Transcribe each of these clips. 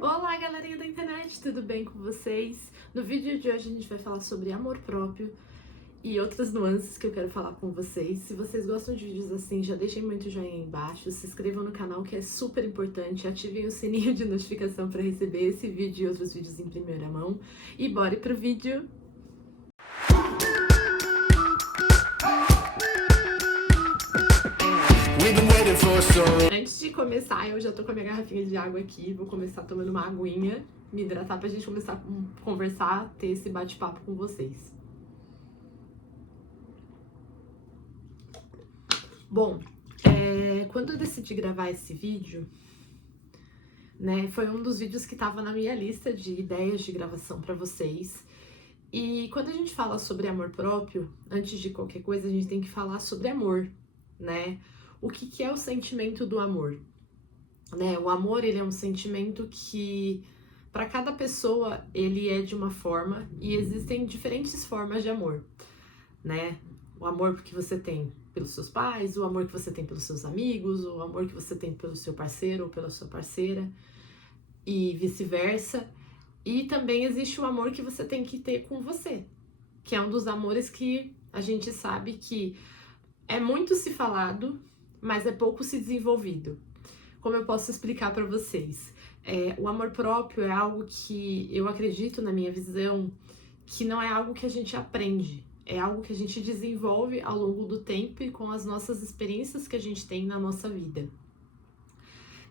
Olá, galerinha da internet, tudo bem com vocês? No vídeo de hoje a gente vai falar sobre amor próprio e outras nuances que eu quero falar com vocês. Se vocês gostam de vídeos assim, já deixem muito joinha aí embaixo, se inscrevam no canal que é super importante, ativem o sininho de notificação para receber esse vídeo e outros vídeos em primeira mão. E bora pro vídeo! Antes de começar, eu já tô com a minha garrafinha de água aqui, vou começar tomando uma aguinha, me hidratar pra gente começar a conversar, ter esse bate-papo com vocês. Bom, quando eu decidi gravar esse vídeo, né, foi um dos vídeos que tava na minha lista de ideias de gravação pra vocês. E quando a gente fala sobre amor próprio, antes de qualquer coisa, a gente tem que falar sobre amor, né? O que é o sentimento do amor? Né? O amor, ele é um sentimento que, para cada pessoa, ele é de uma forma e existem diferentes formas de amor, né? O amor que você tem pelos seus pais, o amor que você tem pelos seus amigos, o amor que você tem pelo seu parceiro ou pela sua parceira e vice-versa. E também existe o amor que você tem que ter com você, que é um dos amores que a gente sabe que é muito se falado, mas é pouco se desenvolvido. Como eu posso explicar para vocês? O amor próprio é algo que eu acredito, na minha visão, que não é algo que a gente aprende, é algo que a gente desenvolve ao longo do tempo e com as nossas experiências que a gente tem na nossa vida.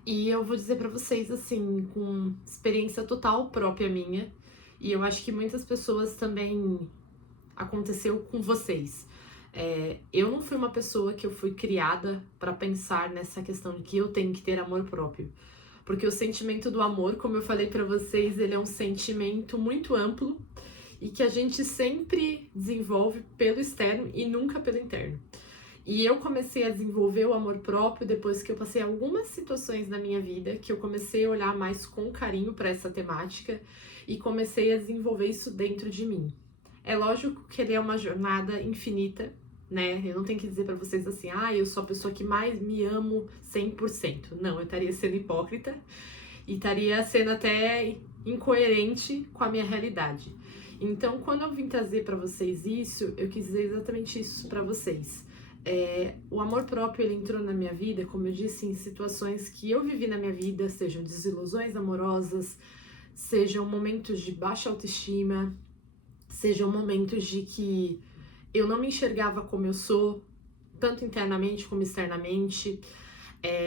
E eu vou dizer para vocês, assim, com experiência total própria minha, e eu acho que muitas pessoas também aconteceu com vocês. Eu não fui uma pessoa que eu fui criada para pensar nessa questão de que eu tenho que ter amor próprio. Porque o sentimento do amor, como eu falei para vocês, ele é um sentimento muito amplo e que a gente sempre desenvolve pelo externo e nunca pelo interno. E eu comecei a desenvolver o amor próprio depois que eu passei algumas situações na minha vida, que eu comecei a olhar mais com carinho para essa temática e comecei a desenvolver isso dentro de mim. É lógico que ele é uma jornada infinita, né? Eu não tenho que dizer pra vocês assim, eu sou a pessoa que mais me amo 100%. Não, eu estaria sendo hipócrita e estaria sendo até incoerente com a minha realidade. Então, quando eu vim trazer pra vocês isso, eu quis dizer exatamente isso pra vocês. O amor próprio, ele entrou na minha vida, como eu disse, em situações que eu vivi na minha vida, sejam desilusões amorosas, sejam momentos de baixa autoestima, sejam momentos de que eu não me enxergava como eu sou, tanto internamente como externamente.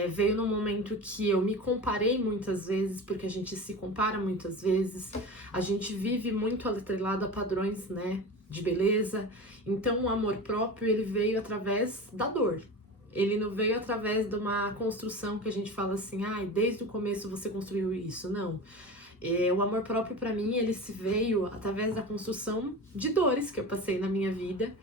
Veio num momento que eu me comparei muitas vezes, porque a gente se compara muitas vezes, a gente vive muito atrelado a padrões, né, de beleza. Então o amor próprio, ele veio através da dor. Ele não veio através de uma construção que a gente fala assim, desde o começo você construiu isso. Não. O amor próprio, para mim, ele se veio através da construção de dores que eu passei na minha vida.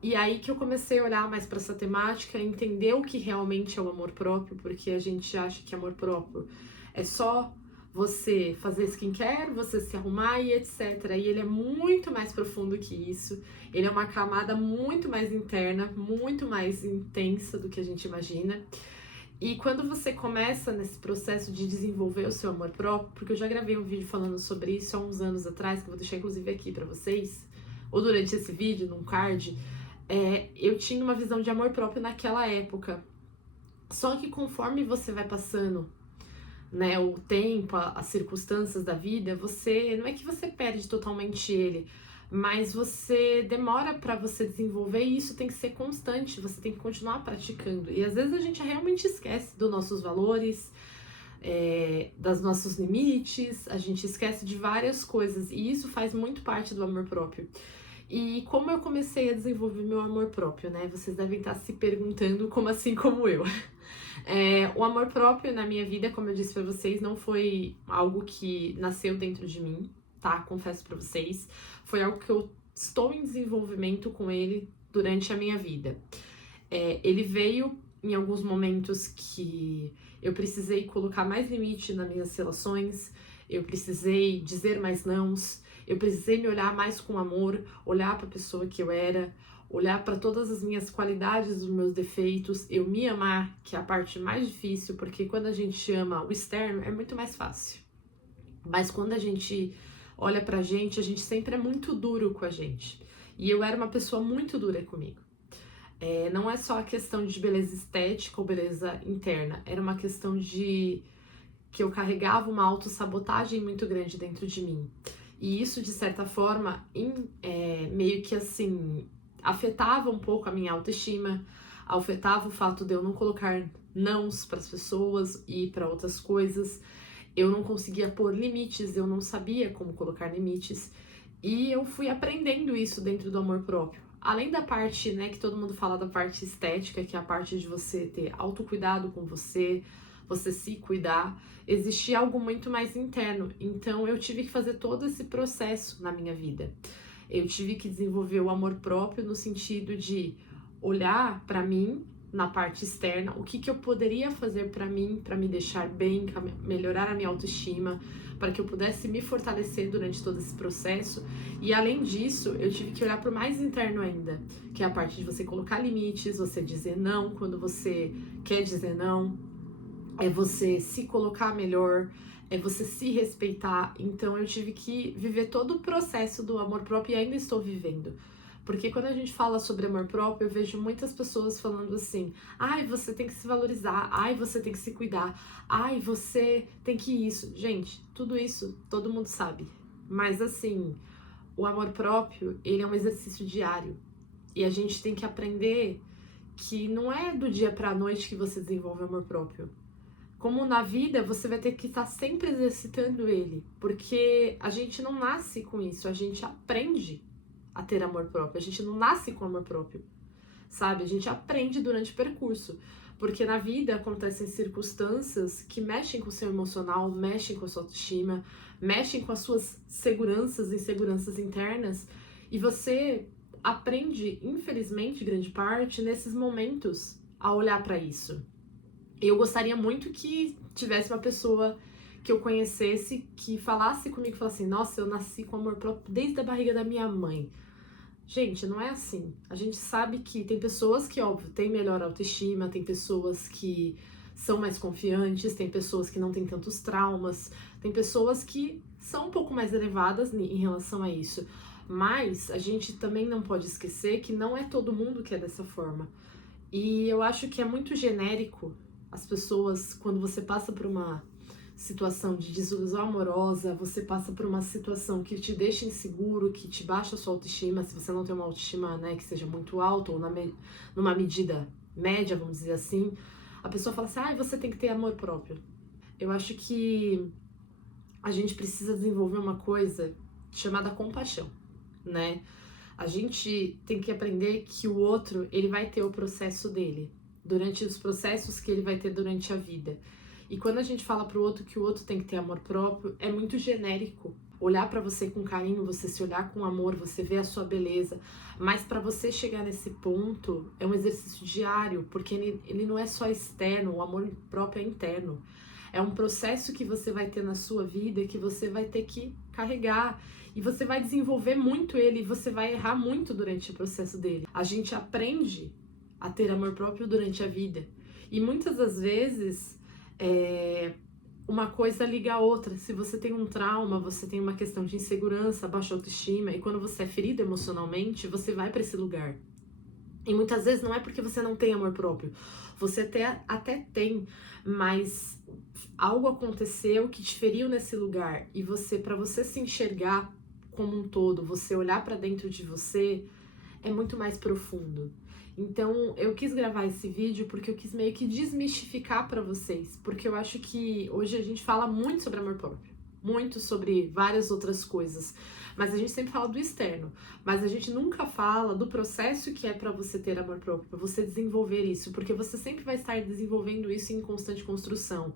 E aí que eu comecei a olhar mais para essa temática, entender o que realmente é o amor próprio, porque a gente acha que amor próprio é só você fazer skincare, você se arrumar e etc. E ele é muito mais profundo que isso. Ele é uma camada muito mais interna, muito mais intensa do que a gente imagina. E quando você começa nesse processo de desenvolver o seu amor próprio, porque eu já gravei um vídeo falando sobre isso há uns anos atrás, que eu vou deixar inclusive aqui pra vocês, ou durante esse vídeo, num card, eu tinha uma visão de amor próprio naquela época. Só que conforme você vai passando, né, o tempo, as circunstâncias da vida, não é que você perde totalmente ele, mas você demora para você desenvolver e isso tem que ser constante, você tem que continuar praticando. E às vezes a gente realmente esquece dos nossos valores, dos nossos limites, a gente esquece de várias coisas e isso faz muito parte do amor próprio. E como eu comecei a desenvolver meu amor próprio, né? Vocês devem estar se perguntando como assim como eu. O amor próprio na minha vida, como eu disse pra vocês, não foi algo que nasceu dentro de mim, tá? Confesso pra vocês. Foi algo que eu estou em desenvolvimento com ele durante a minha vida. Ele veio em alguns momentos que eu precisei colocar mais limite nas minhas relações, eu precisei dizer mais nãos, eu precisei me olhar mais com amor, olhar para a pessoa que eu era, olhar para todas as minhas qualidades, os meus defeitos, eu me amar, que é a parte mais difícil, porque quando a gente ama o externo é muito mais fácil. Mas quando a gente olha pra gente, a gente sempre é muito duro com a gente. E eu era uma pessoa muito dura comigo. Não é só a questão de beleza estética ou beleza interna, era uma questão de que eu carregava uma autossabotagem muito grande dentro de mim. E isso, de certa forma, meio que assim, afetava um pouco a minha autoestima, afetava o fato de eu não colocar nãos para as pessoas e para outras coisas. Eu não conseguia pôr limites, eu não sabia como colocar limites. E eu fui aprendendo isso dentro do amor próprio. Além da parte, né, que todo mundo fala da parte estética, que é a parte de você ter autocuidado com você se cuidar, existia algo muito mais interno. Então eu tive que fazer todo esse processo na minha vida. Eu tive que desenvolver o amor próprio no sentido de olhar para mim na parte externa, o que eu poderia fazer para mim, para me deixar bem, melhorar a minha autoestima, para que eu pudesse me fortalecer durante todo esse processo. E além disso, eu tive que olhar para o mais interno ainda, que é a parte de você colocar limites, você dizer não quando você quer dizer não, é você se colocar melhor, é você se respeitar. Então eu tive que viver todo o processo do amor próprio e ainda estou vivendo. Porque quando a gente fala sobre amor próprio, eu vejo muitas pessoas falando assim: ai, você tem que se valorizar, ai, você tem que se cuidar, ai, você tem que isso. Gente, tudo isso todo mundo sabe. Mas assim, o amor próprio, ele é um exercício diário. E a gente tem que aprender que não é do dia pra noite que você desenvolve amor próprio. Como na vida, você vai ter que estar sempre exercitando ele, porque a gente não nasce com isso, a gente aprende a ter amor próprio, a gente não nasce com amor próprio, sabe? A gente aprende durante o percurso, porque na vida acontecem circunstâncias que mexem com o seu emocional, mexem com a sua autoestima, mexem com as suas seguranças e inseguranças internas, e você aprende, infelizmente, grande parte, nesses momentos, a olhar para isso. Eu gostaria muito que tivesse uma pessoa que eu conhecesse, que falasse comigo, falasse assim: nossa, eu nasci com amor próprio desde a barriga da minha mãe. Gente, não é assim. A gente sabe que tem pessoas que, óbvio, têm melhor autoestima, tem pessoas que são mais confiantes, tem pessoas que não têm tantos traumas, tem pessoas que são um pouco mais elevadas em relação a isso. Mas a gente também não pode esquecer que não é todo mundo que é dessa forma. E eu acho que é muito genérico as pessoas, quando você passa por uma situação de desilusão amorosa, você passa por uma situação que te deixa inseguro, que te baixa a sua autoestima, se você não tem uma autoestima, né, que seja muito alta ou numa medida média, vamos dizer assim, a pessoa fala assim: ah, você tem que ter amor próprio. Eu acho que a gente precisa desenvolver uma coisa chamada compaixão, né? A gente tem que aprender que o outro, ele vai ter o processo dele, durante os processos que ele vai ter durante a vida. E quando a gente fala pro outro que o outro tem que ter amor próprio, é muito genérico. Olhar para você com carinho, você se olhar com amor, você ver a sua beleza. Mas para você chegar nesse ponto, é um exercício diário, porque ele não é só externo, o amor próprio é interno. É um processo que você vai ter na sua vida que você vai ter que carregar. E você vai desenvolver muito ele e você vai errar muito durante o processo dele. A gente aprende a ter amor próprio durante a vida. E muitas das vezes, uma coisa liga a outra. Se você tem um trauma, você tem uma questão de insegurança, baixa autoestima, e quando você é ferido emocionalmente, você vai para esse lugar. E muitas vezes não é porque você não tem amor próprio. Você até tem, mas algo aconteceu que te feriu nesse lugar. E você, para você se enxergar como um todo, você olhar para dentro de você, é muito mais profundo. Então, eu quis gravar esse vídeo porque eu quis meio que desmistificar para vocês, porque eu acho que hoje a gente fala muito sobre amor próprio, muito sobre várias outras coisas, mas a gente sempre fala do externo, mas a gente nunca fala do processo que é para você ter amor próprio, para você desenvolver isso, porque você sempre vai estar desenvolvendo isso em constante construção.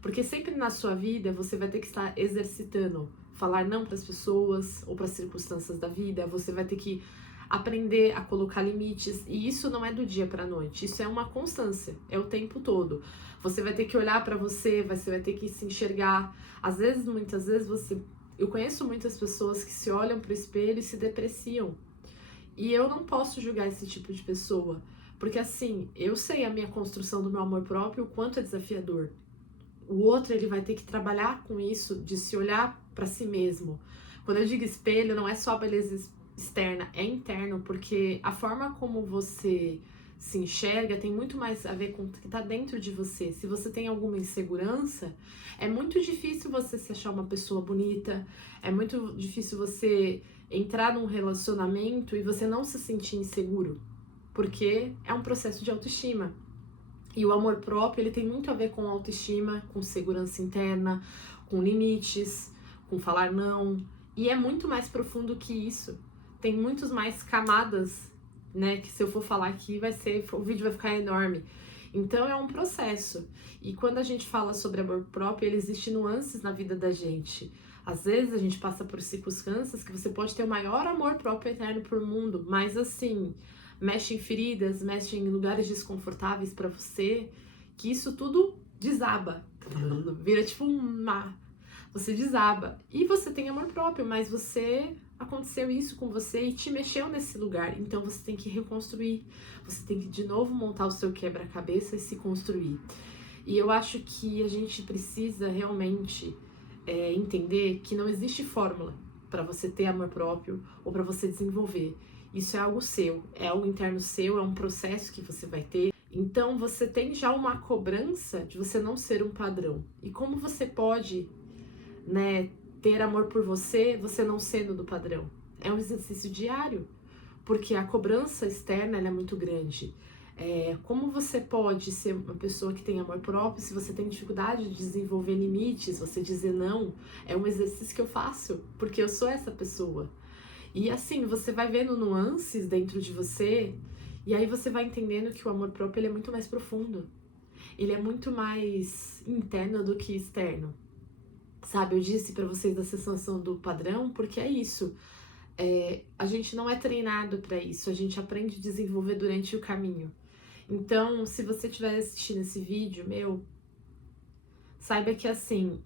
Porque sempre na sua vida você vai ter que estar exercitando, falar não para as pessoas ou para as circunstâncias da vida, você vai ter que aprender a colocar limites, e isso não é do dia para a noite, isso é uma constância, é o tempo todo. Você vai ter que olhar para você vai ter que se enxergar. Às vezes, muitas vezes eu conheço muitas pessoas que se olham pro espelho e se depreciam. E eu não posso julgar esse tipo de pessoa, porque assim, eu sei a minha construção do meu amor próprio, o quanto é desafiador. o outro ele vai ter que trabalhar com isso, de se olhar para si mesmo. Quando eu digo espelho, não é só a beleza externa, é interno, porque a forma como você se enxerga tem muito mais a ver com o que está dentro de você. Se você tem alguma insegurança, é muito difícil você se achar uma pessoa bonita, é muito difícil você entrar num relacionamento e você não se sentir inseguro, porque é um processo de autoestima. E o amor próprio, ele tem muito a ver com autoestima, com segurança interna, com limites, com falar não. E é muito mais profundo que isso. Tem muitas mais camadas, né? Que se eu for falar aqui, o vídeo vai ficar enorme. Então é um processo. E quando a gente fala sobre amor próprio, ele existe nuances na vida da gente. Às vezes a gente passa por circunstâncias que você pode ter o maior amor próprio eterno pro mundo, mas assim, mexe em feridas, mexe em lugares desconfortáveis pra você, que isso tudo desaba. Vira tipo um mar. Você desaba. E você tem amor próprio, mas aconteceu isso com você e te mexeu nesse lugar. Então você tem que reconstruir. Você tem que de novo montar o seu quebra-cabeça e se construir. E eu acho que a gente precisa realmente entender que não existe fórmula para você ter amor próprio ou para você desenvolver. Isso é algo seu, é algo interno seu, é um processo que você vai ter. Então você tem já uma cobrança de você não ser um padrão. E como você pode, né, ter amor por você, você não sendo do padrão? É um exercício diário, porque a cobrança externa ela é muito grande. Como você pode ser uma pessoa que tem amor próprio se você tem dificuldade de desenvolver limites, você dizer não? É um exercício que eu faço, porque eu sou essa pessoa. E assim, você vai vendo nuances dentro de você, e aí você vai entendendo que o amor próprio ele é muito mais profundo. Ele é muito mais interno do que externo. Sabe, eu disse pra vocês da sensação do padrão, porque é isso. A gente não é treinado pra isso, a gente aprende a desenvolver durante o caminho. Então, se você estiver assistindo esse vídeo, saiba que assim,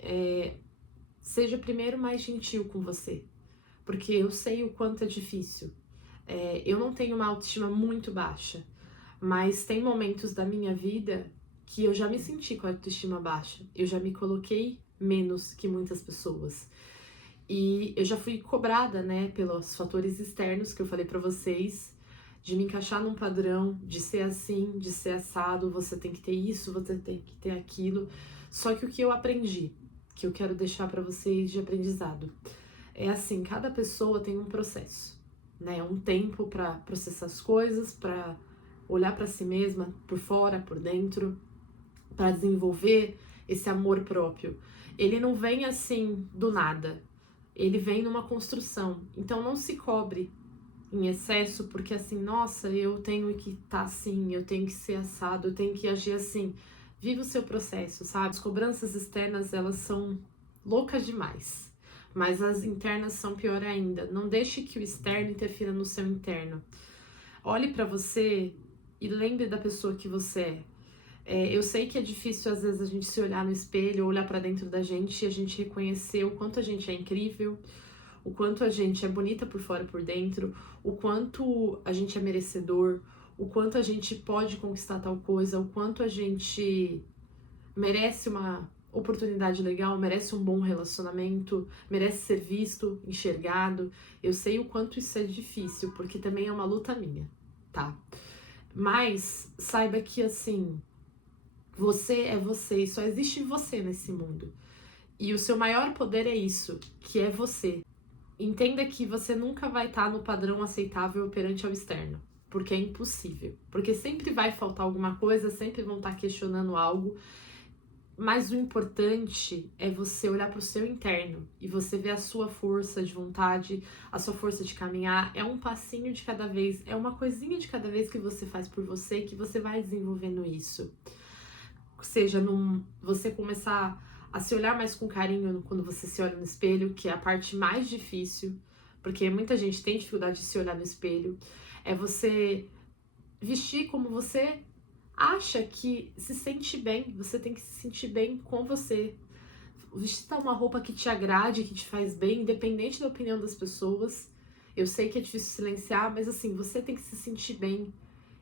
seja primeiro mais gentil com você, porque eu sei o quanto é difícil. Eu não tenho uma autoestima muito baixa, mas tem momentos da minha vida que eu já me senti com a autoestima baixa, eu já me coloquei menos que muitas pessoas. E eu já fui cobrada, né, pelos fatores externos que eu falei pra vocês, de me encaixar num padrão, de ser assim, de ser assado, você tem que ter isso, você tem que ter aquilo. Só que o que eu aprendi, que eu quero deixar pra vocês de aprendizado, é assim, cada pessoa tem um processo, né, um tempo pra processar as coisas, pra olhar pra si mesma, por fora, por dentro, pra desenvolver esse amor próprio. Ele não vem assim do nada, ele vem numa construção. Então não se cobre em excesso, porque assim, nossa, eu tenho que estar assim, eu tenho que ser assado, eu tenho que agir assim. Viva o seu processo, sabe? As cobranças externas, elas são loucas demais, mas as internas são pior ainda. Não deixe que o externo interfira no seu interno. Olhe pra você e lembre da pessoa que você é. Eu sei que é difícil às vezes a gente se olhar no espelho, olhar pra dentro da gente e a gente reconhecer o quanto a gente é incrível, o quanto a gente é bonita por fora e por dentro, o quanto a gente é merecedor, o quanto a gente pode conquistar tal coisa, o quanto a gente merece uma oportunidade legal, merece um bom relacionamento, merece ser visto, enxergado. Eu sei o quanto isso é difícil, porque também é uma luta minha, tá? Mas saiba que assim, você é você e só existe você nesse mundo. E o seu maior poder é isso, que é você. Entenda que você nunca vai estar no padrão aceitável perante ao externo, porque é impossível. Porque sempre vai faltar alguma coisa, sempre vão estar questionando algo. Mas o importante é você olhar para o seu interno e você ver a sua força de vontade, a sua força de caminhar. É um passinho de cada vez, é uma coisinha de cada vez que você faz por você que você vai desenvolvendo isso. Seja você começar a se olhar mais com carinho quando você se olha no espelho, que é a parte mais difícil, porque muita gente tem dificuldade de se olhar no espelho. É você vestir como você acha que se sente bem, você tem que se sentir bem com você. Vestir uma roupa que te agrade, que te faz bem, independente da opinião das pessoas. Eu sei que é difícil silenciar, mas assim, você tem que se sentir bem.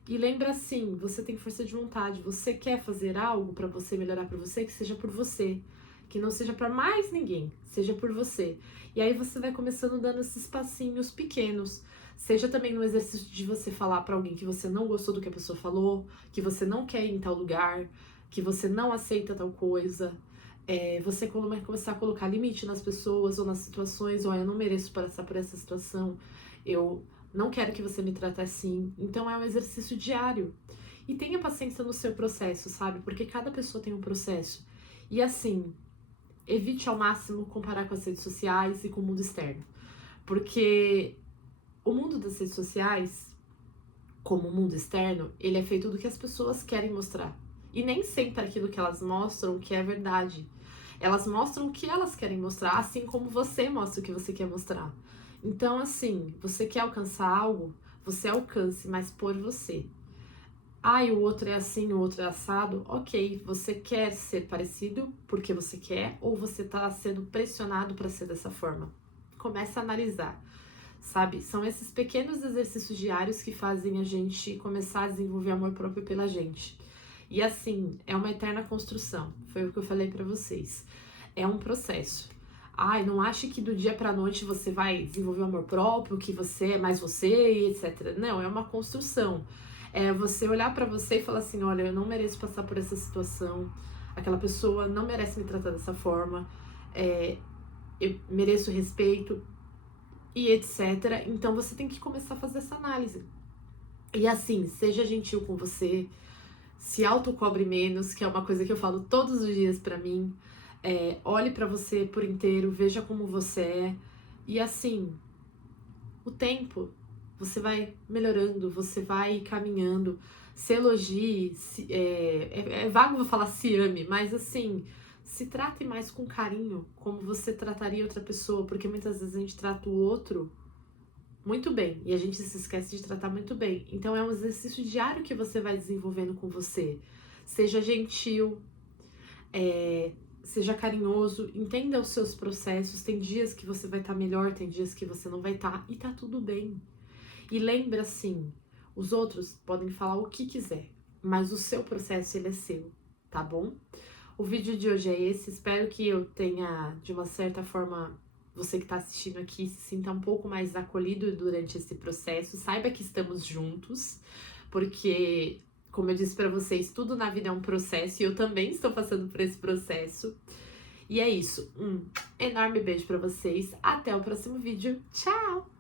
E lembra assim, você tem força de vontade, você quer fazer algo pra você melhorar pra você, que seja por você, que não seja pra mais ninguém, seja por você. E aí você vai começando dando esses passinhos pequenos, seja também no exercício de você falar pra alguém que você não gostou do que a pessoa falou, que você não quer ir em tal lugar, que você não aceita tal coisa. Você vai começar a colocar limite nas pessoas ou nas situações, eu não mereço passar por essa situação, eu não quero que você me trate assim. Então é um exercício diário. E tenha paciência no seu processo, sabe? Porque cada pessoa tem um processo. E assim, evite ao máximo comparar com as redes sociais e com o mundo externo. Porque o mundo das redes sociais, como o mundo externo, ele é feito do que as pessoas querem mostrar. E nem sempre aquilo que elas mostram que é verdade. Elas mostram o que elas querem mostrar, assim como você mostra o que você quer mostrar. Então, assim, você quer alcançar algo, você alcance, mas por você. O outro é assim, o outro é assado. Ok, você quer ser parecido porque você quer ou você tá sendo pressionado para ser dessa forma? Começa a analisar, sabe? São esses pequenos exercícios diários que fazem a gente começar a desenvolver amor próprio pela gente. E assim, é uma eterna construção. Foi o que eu falei pra vocês. É um processo. Não ache que do dia pra noite você vai desenvolver o amor próprio, que você é mais você e etc. Não, é uma construção. É você olhar pra você e falar assim, olha, eu não mereço passar por essa situação. Aquela pessoa não merece me tratar dessa forma. Eu mereço respeito e etc. Então você tem que começar a fazer essa análise. E assim, seja gentil com você, se autocobre menos, que é uma coisa que eu falo todos os dias pra mim. Olhe pra você por inteiro, veja como você é. E assim, o tempo, você vai melhorando, você vai caminhando. Se elogie, é vago vou falar se ame, mas assim, se trate mais com carinho, como você trataria outra pessoa, porque muitas vezes a gente trata o outro muito bem e a gente se esquece de tratar muito bem. Então é um exercício diário que você vai desenvolvendo com você. Seja gentil, seja carinhoso, entenda os seus processos. Tem dias que você vai estar melhor, tem dias que você não vai estar, e tá tudo bem. E lembra assim, os outros podem falar o que quiser, mas o seu processo ele é seu, tá bom? O vídeo de hoje é esse, espero que eu tenha, de uma certa forma, você que está assistindo aqui, se sinta um pouco mais acolhido durante esse processo, saiba que estamos juntos, porque, como eu disse para vocês, tudo na vida é um processo e eu também estou passando por esse processo. E é isso, um enorme beijo para vocês, até o próximo vídeo, tchau!